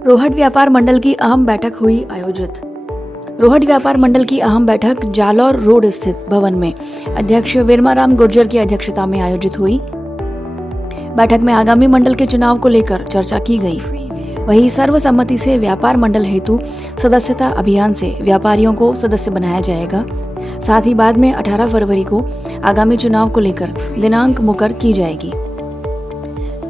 रोहट व्यापार मंडल की अहम बैठक हुई आयोजित। रोहट व्यापार मंडल की अहम बैठक जालौर रोड स्थित भवन में अध्यक्ष विरमाराम गुर्जर की अध्यक्षता में आयोजित हुई। बैठक में आगामी मंडल के चुनाव को लेकर चर्चा की गई। वहीं सर्वसम्मति से व्यापार मंडल हेतु सदस्यता अभियान से व्यापारियों को सदस्य बनाया जाएगा। साथ ही बाद में 18 फरवरी को आगामी चुनाव को लेकर दिनांक मुकर की जाएगी।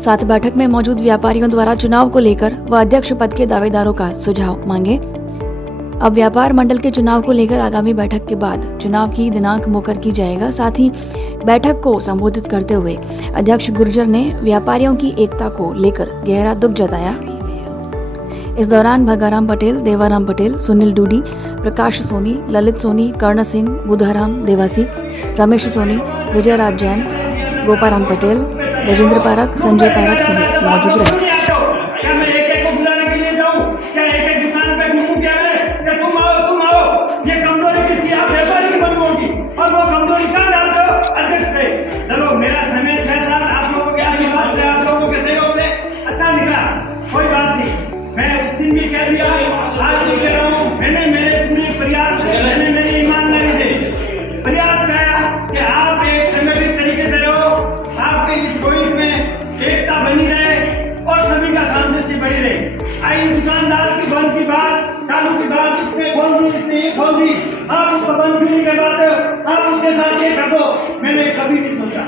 साथ बैठक में मौजूद व्यापारियों द्वारा चुनाव को लेकर व अध्यक्ष पद के दावेदारों का सुझाव मांगे। अब व्यापार मंडल के चुनाव को लेकर आगामी बैठक के बाद चुनाव की दिनांक मुकर की जाएगा। साथ ही बैठक को संबोधित करते हुए अध्यक्ष गुर्जर ने व्यापारियों की एकता को लेकर गहरा दुख जताया। इस दौरान भगाराम पटेल, देवाराम पटेल, सुनील डूडी, प्रकाश सोनी, ललित सोनी, कर्ण सिंह, बुधाराम देवासी, रमेश सोनी, विजय राज जैन, गोपाराम पटेल, गजेंद्र पारक, संजय पारक सहित मौजूद रहे। क्या मैं एक को बुलाने के लिए जाऊं? क्या एक दुकान पे घूमूं? क्या मैं क्या तुम आओ? ये कमजोरी किसकी? आप व्यापारी की बंद होगी और वो कमजोरी कहाँ डालते हो? अध्यक्ष पे। चलो मेरा समय 6 साल आप लोगों के आशीर्वाद से, आप लोगों के सहयोग से अच्छा निकला, कोई बात नहीं। मैं उस दिन भी कह दिया, आज भी कह रहा हूँ, मैंने मेरे पूरे प्रयास से, मैंने मेरी ईमानदारी से प्रयास किया कि आप एक संगठित तरीके से रहो, आपके इस रोहित में एकता बनी रहे और सभी का सामंजस्य बनी रहे। आई दुकानदार की बंद की बात, चालू की बात, इसने खोल दी, इसने ये खोल दी, आप उसको बंद क्यों नहीं करवाते हो? आप उसके साथ ये कर दो। मैंने कभी नहीं सोचा,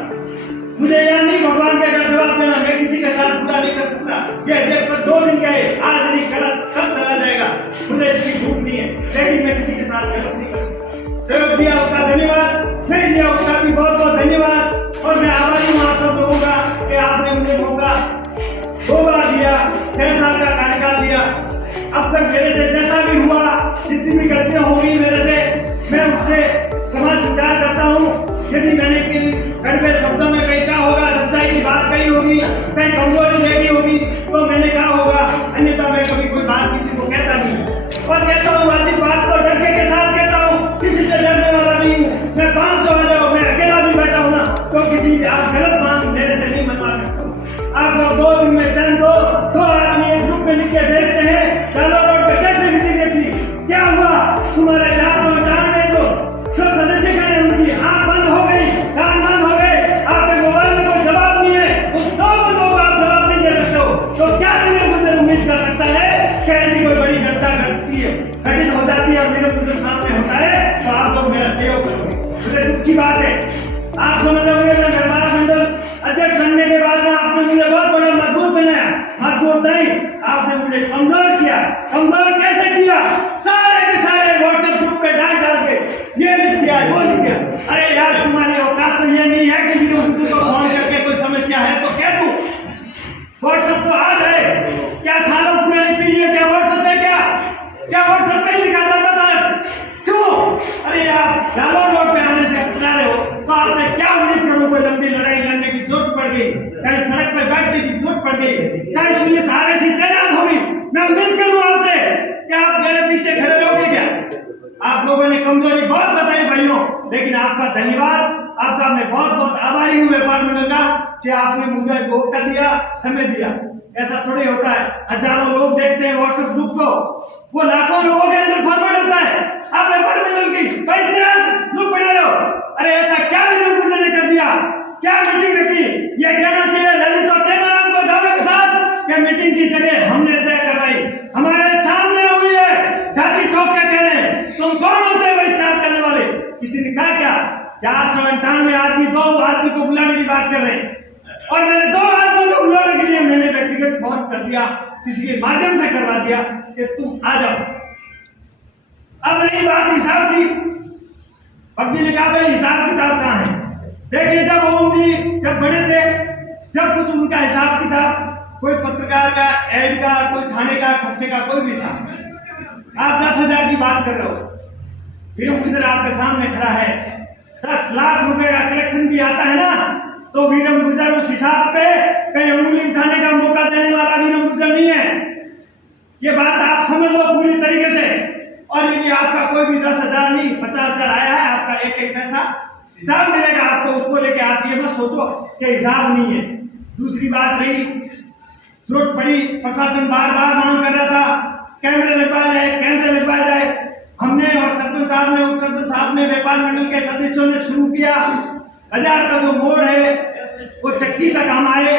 मुझे यह नहीं भगवान के अगर जवाब देना, मैं किसी के साथ बुरा नहीं कर सकता। ये देख पर 2 दिन गए, आज नहीं कल चला जाएगा, मुझे इसकी भूख नहीं है, लेकिन मैं किसी के साथ गलत नहीं कर सकता। सहयोग दिया उसका धन्यवाद, नहीं दिया उसका भी बहुत बहुत धन्यवाद। और मैं आभारी हूँ आप सब लोगों का कि आपने मुझे मौका 2 बार दिया, 6 साल का कार्यकाल दिया। अब तक मेरे से जैसा भी हुआ, जितनी भी गलतियां हो गई मेरे से, मैं उससे क्षमा स्वीकार करता हूँ। यदि मैंने कड़वे शब्दों में कहीं कहा होगा, सच्चाई की बात कही होगी, कहीं कमजोरी देखी होगी, तो मैंने कहा होगा, अन्यथा मैं कभी कोई बात किसी को कहता नहीं। और कहता हूँ वाजिब बात तो डरने के साथ कहता हूँ, किसी से डरने वाला नहीं हूँ। मैं 500 आ जाओ, मैं अकेला भी बैठा हूँ ना, तो किसी आप गलत मांग मेरे से नहीं मनवा सकते। आप लोग 2 दिन में चरण दो आदमी एक ग्रुप में लिख के भेजते हैं, चलो रोड पे कैसे मीटिंग देखी, क्या हुआ? तुम्हारे जान और जान गए जो सदस्य गए उनकी आंख बंद हो गई, कान बंद हो गए, आपके मोबाइल में कोई जवाब नहीं है, उस 2 बंदों को आप जवाब नहीं दे सकते हो, तो क्या मुझे उम्मीद कर सकता है कि ऐसी कोई बड़ी घटना घटती है, कठिन हो जाती है और मेरे मुझे सामने होता है, तो आप लोग मेरा सहयोग करोगे। मुझे दुख की बात है, आप समझ रहे मैं व्यापार मंडल अध्यक्ष बनने के बाद में आपने मुझे बहुत बड़ा मजबूत बनाया। मजबूत नहीं, आपने मुझे कमजोर किया। कमजोर कैसे किया? सारे के सारे व्हाट्सएप ग्रुप पे डाल के ये लिख दिया, वो लिख दिया। अरे यार, तुम्हारी औकात तो ये नहीं है कि वीडियो को फोन करके कोई समस्या है तो कह दूं। व्हाट्सएप तो आज है, क्या सालों पुरानी पीढ़ी है? क्या व्हाट्सएप है? क्या व्हाट्सएप पे ही लिखा जाता था? क्यों? अरे यार, जालौर रोड पे आने से कतरा रहे हो तो आपने क्या उम्मीद करो? कोई लंबी लड़ाई लड़ने की जरूरत पड़ गई, कहीं सड़क पे बैठने की जरूरत पड़ गई, कहीं पुलिस आरएसी तैनात हो गई, मैं उम्मीद करूं आपसे कि आप मेरे पीछे खड़े रहोगे क्या? आप लोगों ने कमजोरी बहुत बताई भाइयों, लेकिन आपका धन्यवाद, आपका मैं बहुत बहुत आभारी हूँ व्यापार मंडल का कि आपने मुझे मौका दिया, समय दिया। ऐसा थोड़ी होता है, हजारों लोग देखते हैं व्हाट्सएप ग्रुप को, वो लाखों लोगों के अंदर फॉरवर्ड होता है। आप व्यापार मंडल की 22 ग्रुप बना रहे हो। अरे ऐसा क्या विनोद गुर्जर ने कर दिया? क्या मीटिंग रखी? ये कहना चाहिए ललित और चेनाराम को दावे के साथ कि मीटिंग की जगह हमने तय करवाई, हमारे सामने हुई है, छाती ठोक के कह रहे हैं तुम कौन होते हैं बहिष्कार करने वाले? किसी ने कहा क्या? 498 आदमी 2 आदमी को बुलाने की बात कर रहे हैं, और मैंने 2 आदमियों को बुलाने के लिए मैंने व्यक्तिगत फोन कर दिया, किसी के माध्यम से करवा दिया कि तुम आ जाओ। अब रही बात हिसाब की, वकील ने कहा भाई हिसाब किताब कहाँ है? देखिए, जब ओम जी जब बड़े थे, जब कुछ उनका हिसाब किताब, कोई पत्रकार का, एड का, कोई खाने का, खर्चे का कोई भी था। आप 10,000 की बात कर रहे हो, वीरम गुर्जर आपके सामने खड़ा है, 10 लाख रुपए का कलेक्शन भी आता है ना, तो वीरम गुर्जर उस हिसाब पे कहीं उंगली उठाने का मौका देने वाला वीरम गुर्जर नहीं है। ये बात आप समझ लो पूरी तरीके से। और यदि आपका कोई भी 10,000 नहीं 50,000 आया है, आपका एक पैसा हिसाब मिलेगा आपको, उसको लेके आप ये मत सोचो कि हिसाब नहीं है। दूसरी बात रही जरूरत पड़ी प्रशासन बार बार मांग कर रहा था कैमरे लगवाए जाए, कैमरे लगवाए जाए। हमने और सरपंच साहब ने, उप सरपंच साहब ने, व्यापार मंडल के सदस्यों ने शुरू किया। बाजार का जो मोड़ है वो चक्की तक हम आए।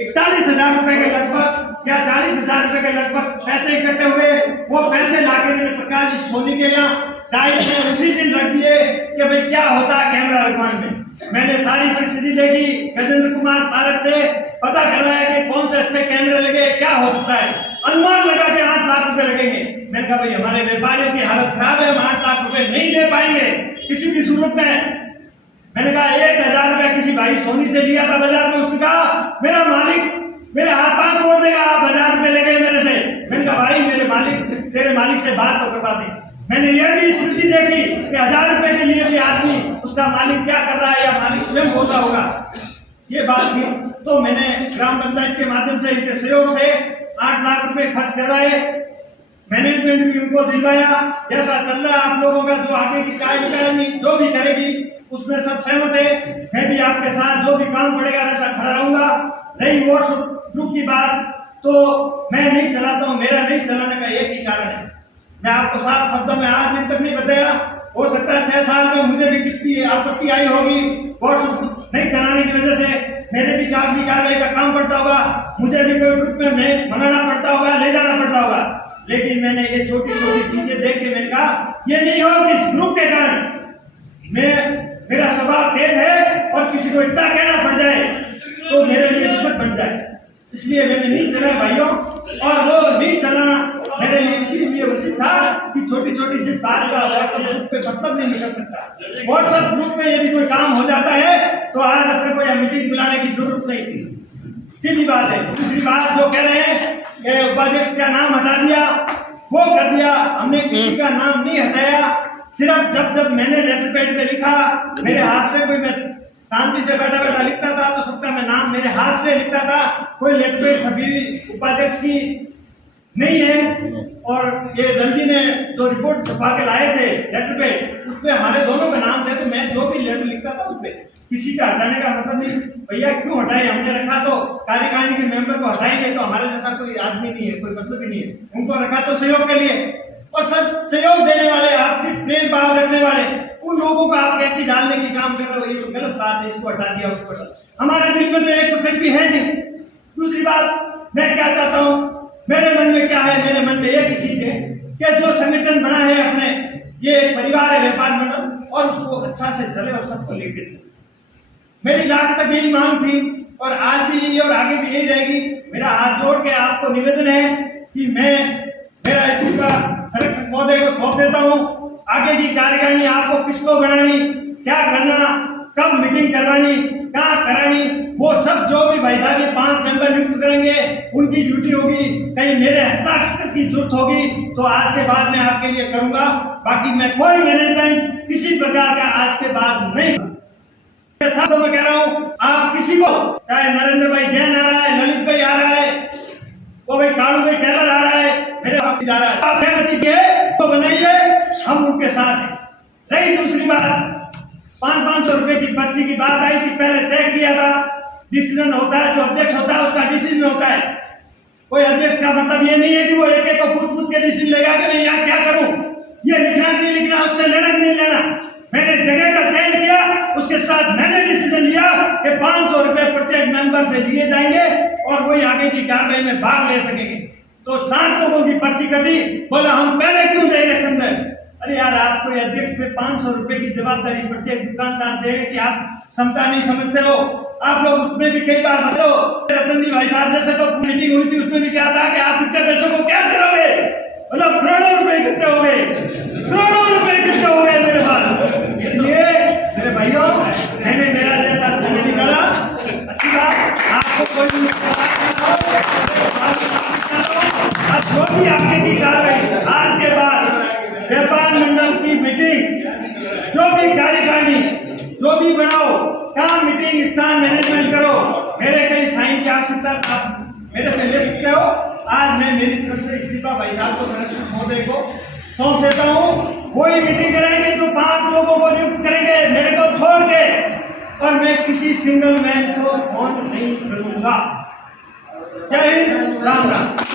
41,000 रुपए के लगभग या 40,000 रुपए के लगभग पैसे इकट्ठे हुए। वो पैसे लाके मैंने प्रकाश जी सोनी के यहाँ डायरी में उसी दिन रख दिए कि भाई क्या होता है कैमरा लगवाने में। मैंने सारी परिस्थिति देखी, गजेंद्र कुमार पारक से पता करवाया कि कौन से अच्छे कैमरे लगे, क्या हो सकता है। अनुमान लगा के 8 लाख रुपए लगेंगे। मैंने कहा भाई हमारे व्यापारियों की हालत खराब है, हम 8 लाख रुपए नहीं दे पाएंगे किसी भी सूरत में। मैंने कहा 1,000 रुपया किसी भाई सोनी से लिया था बाजार में, उसने कहा मेरा मालिक मेरे हाथ पांव तोड़ देगा, आप 1,000 रुपए ले गए मेरे से। मैंने कहा भाई मेरे मालिक, तेरे मालिक से बात तो करवा दे। मैंने यह भी स्थिति देखी कि 1,000 रुपए के लिए भी आदमी, उसका मालिक क्या कर रहा है या मालिक स्वयं होता होगा, ये बात थी। तो मैंने ग्राम पंचायत के माध्यम से, इनके सहयोग से 8 लाख रुपए खर्च करवाए। मैनेजमेंट भी उनको दिलवाया। जैसा चल रहा है आप लोगों का, जो आगे की कार्यकारिणी जो भी करेगी उसमें सब सहमत है। मैं भी आपके साथ जो भी काम पड़ेगा वैसा खड़ा रहूंगा। रही व्हाट्सएप ग्रुप की बात, तो मैं नहीं चलाता हूँ, मेरा नहीं चलाने का एक ही कारण है। मैं आपको साफ शब्दों में आज दिन तक नहीं बताया, हो सकता है 6 साल में मुझे भी कितनी आपत्ति आई होगी व्हाट्सएप नहीं चलाने की वजह से। मेरे भी कागजी कार्रवाई का काम पड़ता होगा, मुझे भी कोई ग्रुप में मंगाना पड़ता होगा, ले जाना पड़ता होगा। लेकिन मैंने ये छोटी छोटी चीजें देख के मैंने कहा ये नहीं हो कि इस ग्रुप के कारण मेरा स्वभाव तेज है और किसी को इतना कहना पड़ जाए तो मेरे लिए दुखद बन जाए। इसलिए मैंने नहीं चलाया भाइयों, और वो नहीं चलाना मेरे लिए इसीलिए उचित था कि छोटी छोटी जिस बात का व्हाट्सएप ग्रुप पे मतलब नहीं निकल सकता। व्हाट्सएप ग्रुप में यदि कोई काम हो जाता है तो आज अपने को यह मीटिंग बुलाने की जरूरत नहीं थी। सीधी बात है। दूसरी बात जो कह रहे हैं कि उपाध्यक्ष का नाम हटा दिया, वो कर दिया, हमने किसी का नाम नहीं हटाया। सिर्फ जब मैंने लेटर पैड पे लिखा, मेरे हाथ से कोई, मैं शांति से बैठा बैठा लिखता था तो सबका मैं नाम मेरे हाथ से लिखता था। कोई लेटर पैड सभी उपाध्यक्ष की नहीं है। और ये दलजी ने जो रिपोर्ट छपा के लाए थे लेटर पे, उसपे हमारे दोनों के नाम थे। तो मैं जो भी लेटर लिखता था उसपे किसी का हटाने का मतलब नहीं। भैया क्यों हटाए, हमने रखा तो कार्यकारिणी के मेंबर को हटाएंगे तो हमारे जैसा कोई आदमी नहीं है, कोई मतलब ही नहीं है। उनको रखा तो सहयोग के लिए, और सब सहयोग देने वाले, आपसी प्रेम भाव रखने वाले उन लोगों को आप कैसी डालने की काम कर रहे हो, ये तो गलत बात है। इसको हटा दिया, उसको हटा। हमारे दिल में तो 1% भी है नहीं। दूसरी बात, मैं क्या चाहता हूँ, मेरे मन में क्या है, मेरे मन में एक ही चीज है कि जो संगठन बना है अपने, ये एक परिवार है व्यापार मंडल, और उसको अच्छा से चले और सबको लेके चले। मेरी लास्ट तक यही मांग थी और आज भी यही और आगे भी यही रहेगी। मेरा हाथ जोड़ के आपको निवेदन है कि मैं मेरा इस्तीफा संरक्षक महोदय को सौंप देता हूँ। आगे की कार्यकारिणी आपको किसको बनानी, क्या करना, कब मीटिंग करवानी, कहाँ करानी, वो सब जो भी भाई साहब 5 मेंबर नियुक्त करेंगे उनकी ड्यूटी होगी। कहीं मेरे हस्ताक्षर की जरूरत होगी तो आज के बाद मैं आपके लिए करूंगा। बाकी मैं कोई मैनेजमेंट किसी प्रकार का आज के बाद नहीं। शब्दों में कह रहा हूँ, आप किसी को, चाहे नरेंद्र भाई जैन आ रहा है, ललित भाई आ रहा है, वो भाई कालू भाई टेलर आ रहा है, मेरे बाप जा रहा है, आप सहमति के तो बनाइए, हम उनके साथ हैं। रही दूसरी बात, 500 रुपए की पर्ची की बात आई थी, पहले तय किया था। डिसीजन होता है, जो अध्यक्ष होता है उसका डिसीजन होता है। कोई अध्यक्ष का मतलब ये नहीं है कि वो एक एक को पूछ के डिसीजन लेगा कि मैं यहाँ क्या करूं, ये लिखना नहीं लिखना, उससे लेना नहीं लेना। मैंने जगह का चयन किया, उसके साथ मैंने डिसीजन लिया कि 500 रुपए प्रत्येक मेंबर से लिए जाएंगे और वही आगे की कार्रवाई में भाग ले सकेंगे। तो 7 लोगों की पर्ची कटी, बोला हम पहले क्यों दे इलेक्शन में। अरे यार, आप कोई अध्यक्ष पे 500 रुपए की जवाबदारी प्रत्येक दुकानदार देने की आप क्षमता नहीं समझते हो। आप लोग उसमें भी कई बार बदलो। रतन जी भाई साहब जैसे तो मीटिंग हुई थी, उसमें भी क्या था कि आप इतने पैसों को क्या करोगे, मतलब करोड़ों रुपए इकट्ठे हो गए, करोड़ों रुपए इकट्ठे हो गए मेरे पास। इसलिए मेरे भाइयों, मैंने मेरा जैसा समय निकाला, अच्छी बात, आपको कोई अब जो भी आगे की कार्रवाई, आज के बाद व्यापार मंडल की मीटिंग, जो भी कार्यकारिणी, जो भी बनाओ, काम मीटिंग स्थान मैनेजमेंट करो, मेरे कहीं साइन की आवश्यकता आप मेरे से ले सकते हो। आज मैं मेरी तरफ से इस्तीफा भाई साहब को, संरक्षक महोदय को सौंप देता हूँ। वही मीटिंग कराएंगे जो 5 लोगों को नियुक्त करेंगे मेरे को छोड़ के, और मैं किसी सिंगल मैन को फोन नहीं करूंगा। जय हिंद, राम राम।